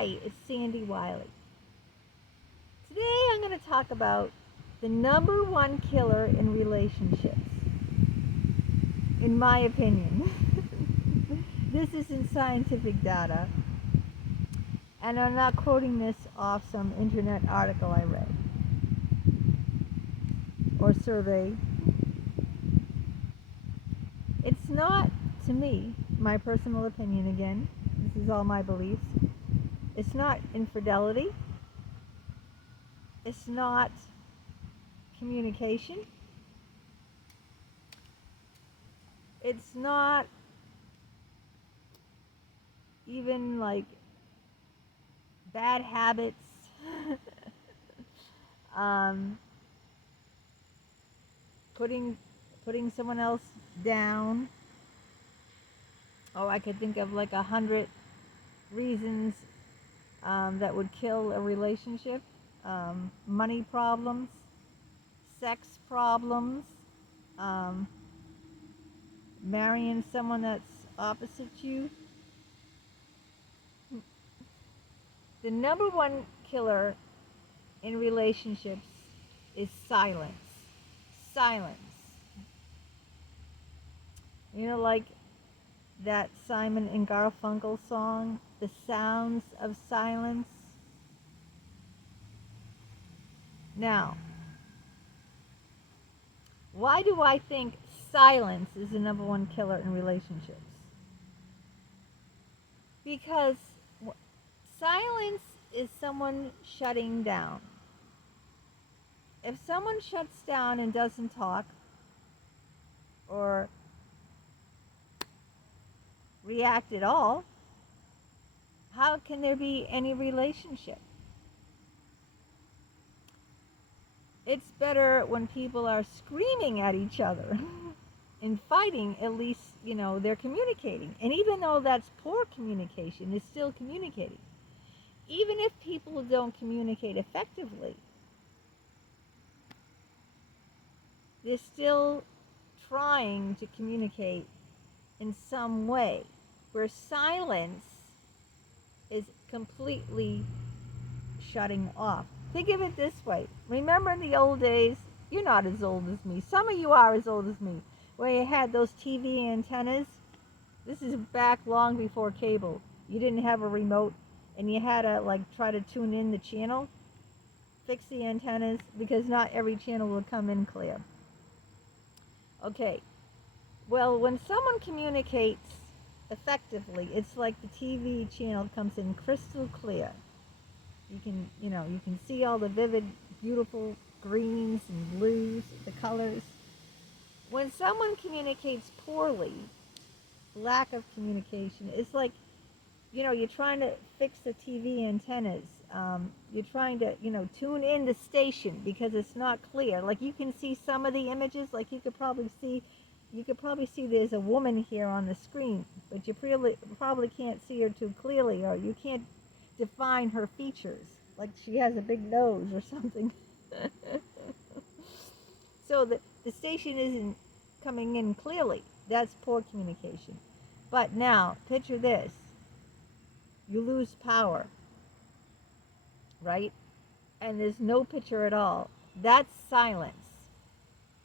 Hi, it's Sandy Wiley. Today I'm going to talk about the number one killer in relationships, in my opinion. This isn't scientific data, and I'm not quoting this off some internet article I read or survey. It's not, to me, my personal opinion again, this is all my beliefs, it's not infidelity, it's not communication, it's not even like bad habits, um, putting someone else down. Oh, I could think of like 100 reasons that would kill a relationship. Money problems, sex problems, um, marrying someone that's opposite you. The number one killer in relationships is silence. Silence. You know, like that Simon and Garfunkel song, The Sounds of Silence. Now, why do I think silence is the number one killer in relationships? Because silence is someone shutting down. If someone shuts down and doesn't talk or react at all, how can there be any relationship? It's better when people are screaming at each other and fighting. At least, they're communicating. And even though that's poor communication, it's still communicating. Even if people don't communicate effectively, they're still trying to communicate in some way, where silence is completely shutting off. Think of it this way. Remember in the old days, you're not as old as me. Some of you are as old as me, where you had those TV antennas. This is back long before cable. You didn't have a remote, and you had to try to tune in the channel, fix the antennas, because not every channel will come in clear. Okay, well, when someone communicates effectively, it's like the TV channel comes in crystal clear. You can see all the vivid, beautiful greens and blues, the colors. When someone communicates poorly, lack of communication, it's like, you're trying to fix the TV antennas. You're trying to, tune in the station because it's not clear. Like you can see some of the images, like you could probably see there's a woman here on the screen, but you probably can't see her too clearly, or you can't define her features, like she has a big nose or something. So the station isn't coming in clearly. That's poor communication. But now, picture this. You lose power, right? And there's no picture at all. That's silence.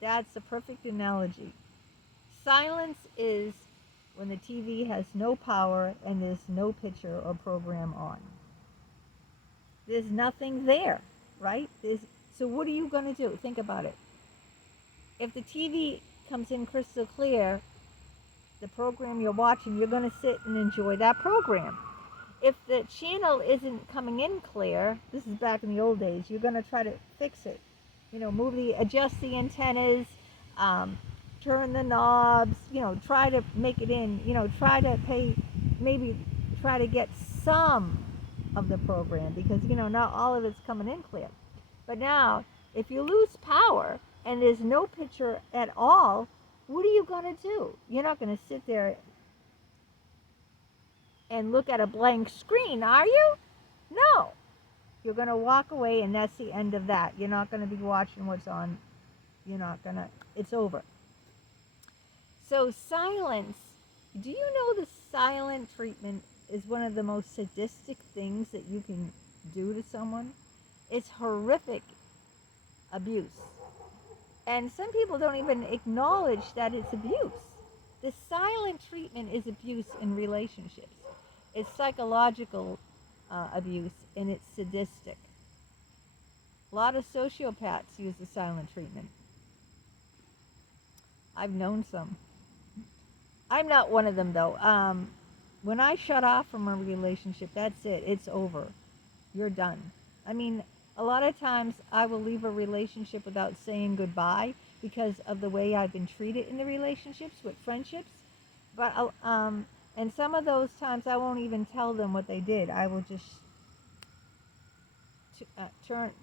That's a perfect analogy. Silence is when the TV has no power and there's no picture or program on. There's nothing there, right? So what are you going to do? Think about it. If the TV comes in crystal clear, the program you're watching, you're going to sit and enjoy that program. If the channel isn't coming in clear, this is back in the old days, you're going to try to fix it. Adjust the antennas, turn the knobs, try to make it in, maybe try to get some of the program, because, not all of it's coming in clear. But now, if you lose power and there's no picture at all, what are you going to do? You're not going to sit there and look at a blank screen, are you? No. You're going to walk away, and that's the end of that. You're not going to be watching what's on. It's over. So silence, do you know the silent treatment is one of the most sadistic things that you can do to someone. It's horrific abuse. And some people don't even acknowledge that it's abuse. The silent treatment is abuse in relationships. It's psychological abuse, and it's sadistic. A lot of sociopaths use the silent treatment. I've known some. I'm not one of them, though. When I shut off from a relationship, that's it. It's over. You're done. I mean, a lot of times I will leave a relationship without saying goodbye because of the way I've been treated in the relationships with friendships. But and some of those times I won't even tell them what they did. I will just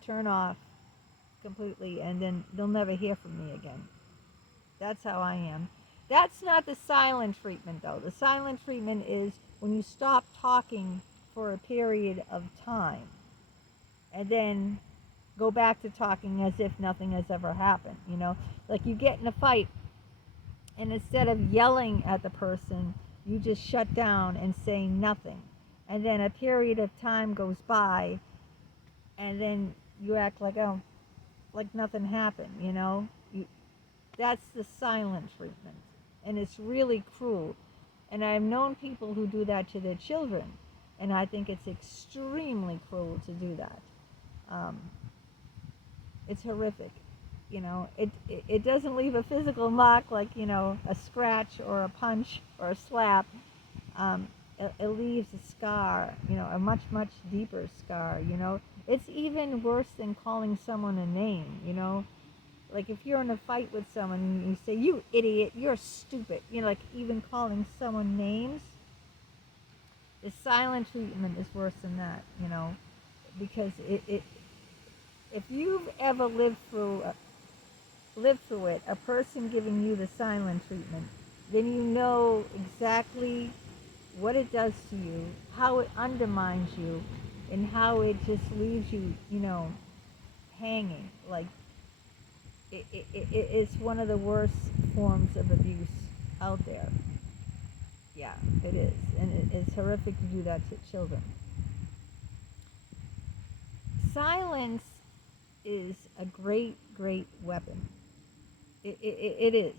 turn off completely, and then they'll never hear from me again. That's how I am. That's not the silent treatment, though. The silent treatment is when you stop talking for a period of time and then go back to talking as if nothing has ever happened. You know, like you get in a fight, and instead of yelling at the person, you just shut down and say nothing. And then a period of time goes by, and then you act like, oh, like nothing happened, you know? That's the silent treatment. And it's really cruel. And I've known people who do that to their children. And I think it's extremely cruel to do that. It's horrific. You know, it doesn't leave a physical mark like, you know, a scratch or a punch or a slap. It leaves a scar, you know, a much, much deeper scar, you know. It's even worse than calling someone a name, you know. Like if you're in a fight with someone and you say, you idiot, you're stupid, you know, like even calling someone names, the silent treatment is worse than that, you know, because if you've ever lived through it, a person giving you the silent treatment, then you know exactly what it does to you, how it undermines you, and how it just leaves you, you know, hanging. Like, it's one of the worst forms of abuse out there. Yeah, it is. And it's horrific to do that to children. Silence is a great, great weapon. It is.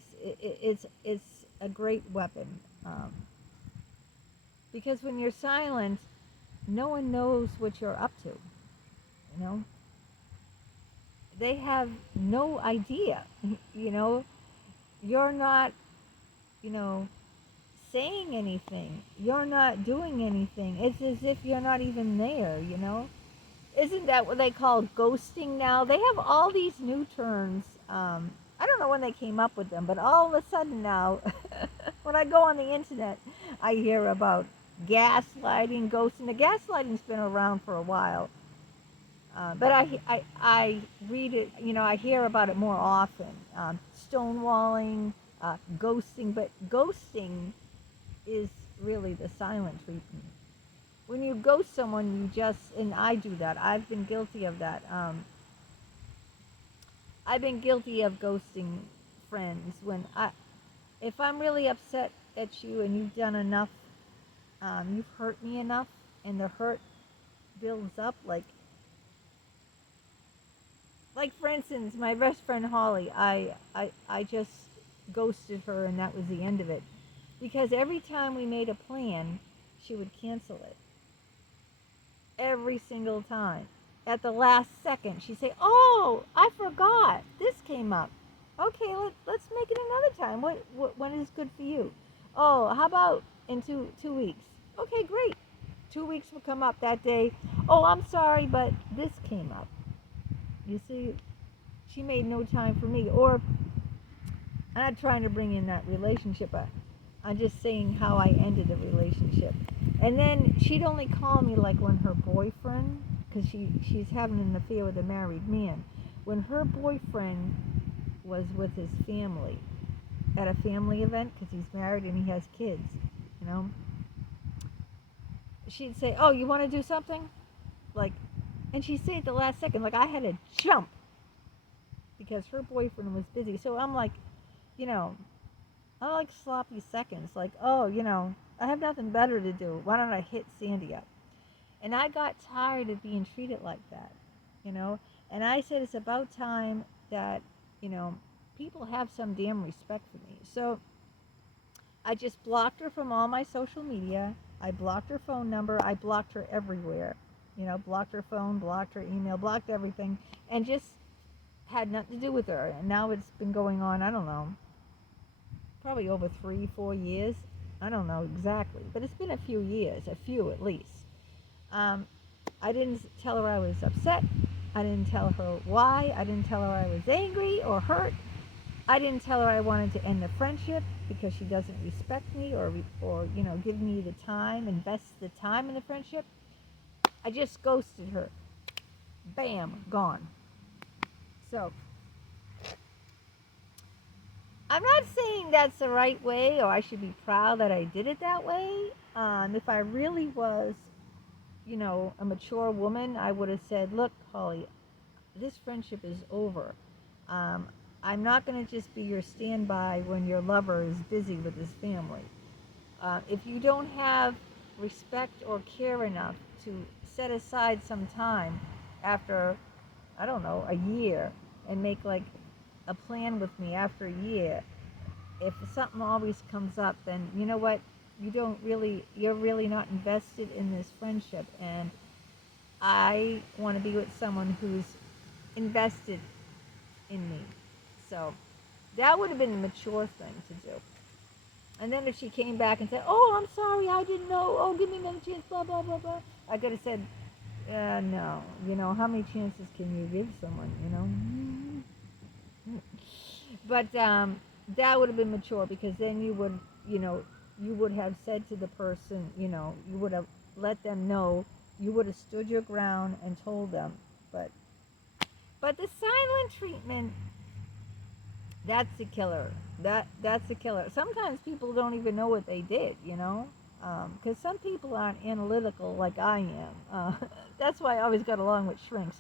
It's a great weapon. Because when you're silent, no one knows what you're up to. You know, they have no idea. You know, you're not, you know, saying anything. You're not doing anything. It's as if you're not even there, you know? Isn't that what they call ghosting now? They have all these new terms. I don't know when they came up with them, but all of a sudden now, when I go on the internet, I hear about gaslighting, ghosting. The gaslighting's been around for a while. But I read it, you know, I hear about it more often. Stonewalling, ghosting, but ghosting is really the silent treatment. When you ghost someone, you just, and I do that. I've been guilty of that. I've been guilty of ghosting friends if I'm really upset at you and you've done enough, you've hurt me enough, and the hurt builds up. Like for instance, my best friend Holly, I just ghosted her, and that was the end of it. Because every time we made a plan, she would cancel it. Every single time. At the last second, she'd say, "Oh, I forgot. This came up. Okay, let's make it another time. When is good for you? Oh, how about in two weeks? Okay, great. 2 weeks will come up that day. Oh, I'm sorry, but this came up. You see, she made no time for me. Or I'm not trying to bring in that relationship. I'm just saying how I ended the relationship. And then she'd only call me like when her boyfriend, because she's having an affair with a married man. When her boyfriend was with his family at a family event, because he's married and he has kids, you know, she'd say, "Oh, you want to do something?" Like, and she'd say at the last second, like I had to jump because her boyfriend was busy. So I'm like, you know, I like sloppy seconds. Like, oh, you know, I have nothing better to do. Why don't I hit Sandy up? And I got tired of being treated like that, you know. And I said it's about time that, you know, people have some damn respect for me. So I just blocked her from all my social media. I blocked her phone number. I blocked her everywhere. You know, blocked her phone, blocked her email, blocked everything, and just had nothing to do with her. And now it's been going on, I don't know, probably over 3, 4 years. I don't know exactly, but it's been a few years, a few at least. Um, I didn't tell her I was upset. I didn't tell her why. I didn't tell her I was angry or hurt. I didn't tell her I wanted to end the friendship because she doesn't respect me or you know, give me the time, invest the time in the friendship. I just ghosted her. Bam, gone. So I'm not saying that's the right way or I should be proud that I did it that way. If I really was, you know, a mature woman, I would have said, look, Holly, this friendship is over. Um, I'm not going to just be your standby when your lover is busy with his family. If you don't have respect or care enough to set aside some time after, I don't know, a year and make like a plan with me after a year, if something always comes up, then you know what? You're really not invested in this friendship. And I want to be with someone who's invested in me. So that would have been the mature thing to do. And then if she came back and said, "Oh, I'm sorry, I didn't know. Oh, give me another chance." Blah blah blah blah. I could have said, "No. You know, how many chances can you give someone? You know." But that would have been mature because then you would, you know, you would have said to the person, you know, you would have let them know. You would have stood your ground and told them. But but the silent treatment, that's a killer. That's a killer. Sometimes people don't even know what they did, you know, because some people aren't analytical like I am. That's why I always got along with shrinks.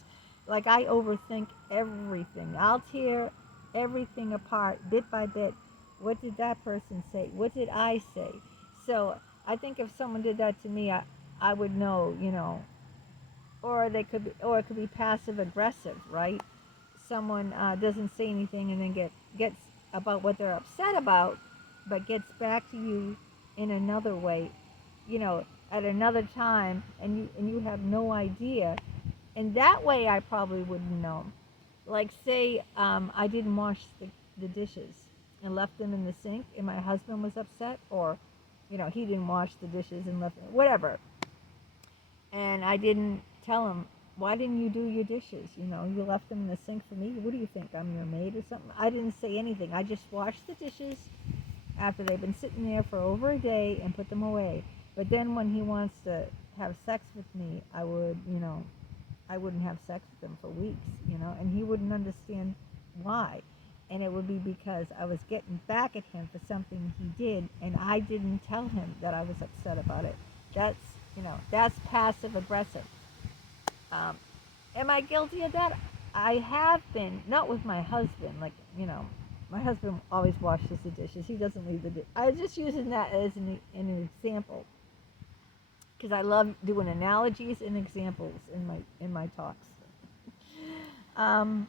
Like I overthink everything. I'll tear everything apart bit by bit. What did that person say? What did I say? So I think if someone did that to me, I would know, you know, or they could be, or it could be passive aggressive, right? Someone doesn't say anything and then gets about what they're upset about, but gets back to you in another way, you know, at another time, and you have no idea. And that way, I probably wouldn't know. Like, say I didn't wash the dishes and left them in the sink, and my husband was upset, or you know, he didn't wash the dishes and left whatever, and I didn't tell him, why didn't you do your dishes? You know, you left them in the sink for me. What do you think? I'm your maid or something? I didn't say anything. I just washed the dishes after they've been sitting there for over a day and put them away. But then when he wants to have sex with me, I would, you know, I wouldn't have sex with him for weeks, you know, and he wouldn't understand why. And it would be because I was getting back at him for something he did, and I didn't tell him that I was upset about it. That's, you know, that's passive aggressive. Um, am I guilty of that? I have been, not with my husband. Like, you know, my husband always washes the dishes. He doesn't leave the dishes. I was just using that as an example because I love doing analogies and examples in my talks. Um,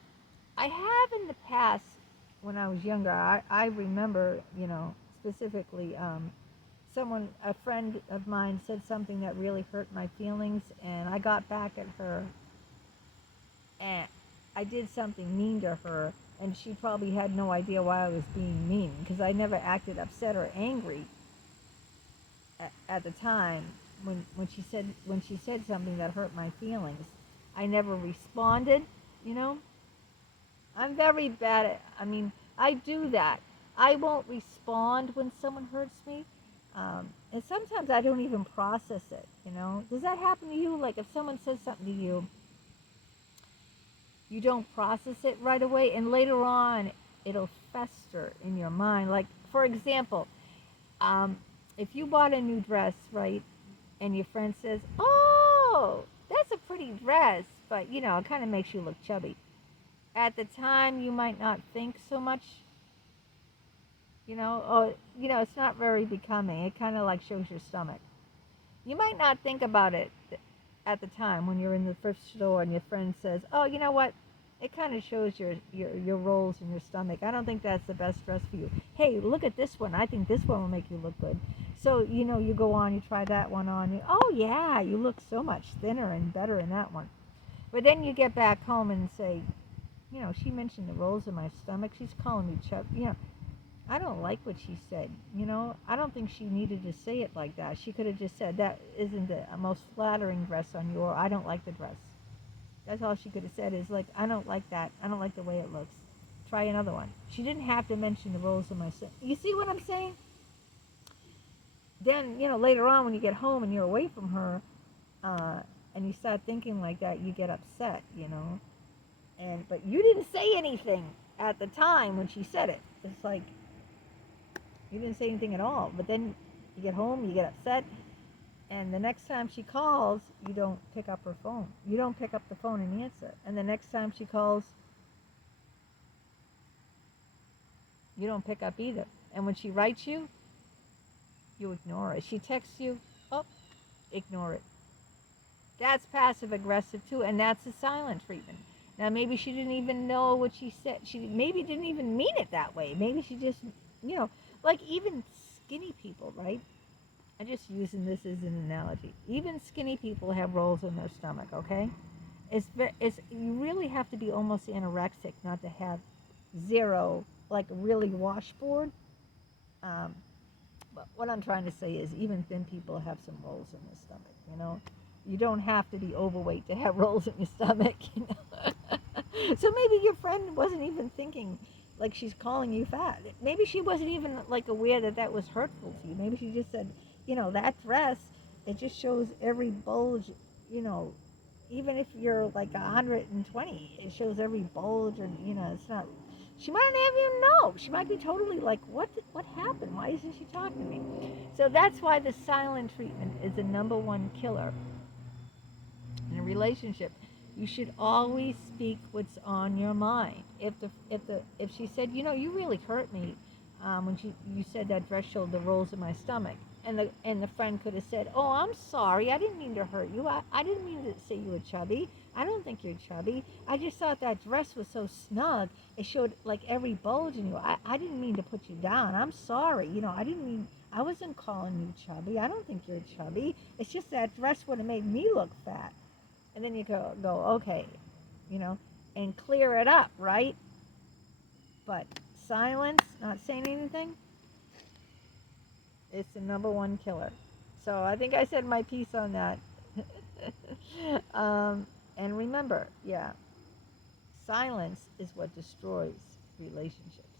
I have in the past, when I was younger, I remember, you know, specifically, a friend of mine said something that really hurt my feelings, and I got back at her, and I did something mean to her, and she probably had no idea why I was being mean, because I never acted upset or angry at the time when she said something that hurt my feelings. I never responded, you know. I'm very bad at, I mean, I do that. I won't respond when someone hurts me. And sometimes I don't even process it, you know. Does that happen to you? Like if someone says something to you, you don't process it right away, and later on, it'll fester in your mind. Like, for example, um, if you bought a new dress, right, and your friend says, "Oh, that's a pretty dress," but, you know, it kind of makes you look chubby. At the time, you might not think so much, It's not very becoming. It kind of like shows your stomach. You might not think about it at the time when you're in the thrift store and your friend says, "Oh, you know what? It kind of shows your rolls in your stomach. I don't think that's the best dress for you. Hey, look at this one. I think this one will make you look good." So you go on, you try that one on. Oh yeah, you look so much thinner and better in that one. But then you get back home and say, she mentioned the rolls in my stomach. She's calling me chub. I don't like what she said. I don't think she needed to say it like that. She could have just said, that isn't the most flattering dress on you, or I don't like the dress. That's all she could have said is like, I don't like that. I don't like the way it looks. Try another one. She didn't have to mention the rolls in my stomach. You see what I'm saying? Then, later on when you get home and you're away from her, and you start thinking like that, you get upset. But you didn't say anything at the time when she said it. It's like, you didn't say anything at all. But then you get home, you get upset, and the next time she calls, you don't pick up her phone. You don't pick up the phone and answer. And the next time she calls, you don't pick up either. And when she writes you, you ignore it. She texts you, oh, ignore it. That's passive aggressive too, and that's a silent treatment. Now maybe she didn't even know what she said. She maybe didn't even mean it that way. Maybe she just, like even skinny people, right? I'm just using this as an analogy. Even skinny people have rolls in their stomach, okay? It's you really have to be almost anorexic not to have zero, like really washboard. Um, but what I'm trying to say is even thin people have some rolls in their stomach. You don't have to be overweight to have rolls in your stomach. So maybe your friend wasn't even thinking like she's calling you fat. Maybe she wasn't even like aware that that was hurtful to you. Maybe she just said, that dress, it just shows every bulge, you know, even if you're like 120, it shows every bulge, and it's not. She might not even know. She might be totally like, what happened? Why isn't she talking to me? So that's why the silent treatment is the number one killer in a relationship. You should always speak what's on your mind. If she said, you really hurt me when you said that dress showed the rolls in my stomach, and the friend could have said, oh, I'm sorry, I didn't mean to hurt you. I didn't mean to say you were chubby. I don't think you're chubby. I just thought that dress was so snug. It showed like every bulge in you. I didn't mean to put you down. I'm sorry. I didn't mean. I wasn't calling you chubby. I don't think you're chubby. It's just that dress would have made me look fat. And then you go okay, you know, and clear it up, right? But silence, not saying anything, it's the number one killer. So I think I said my piece on that. And remember, yeah, silence is what destroys relationships.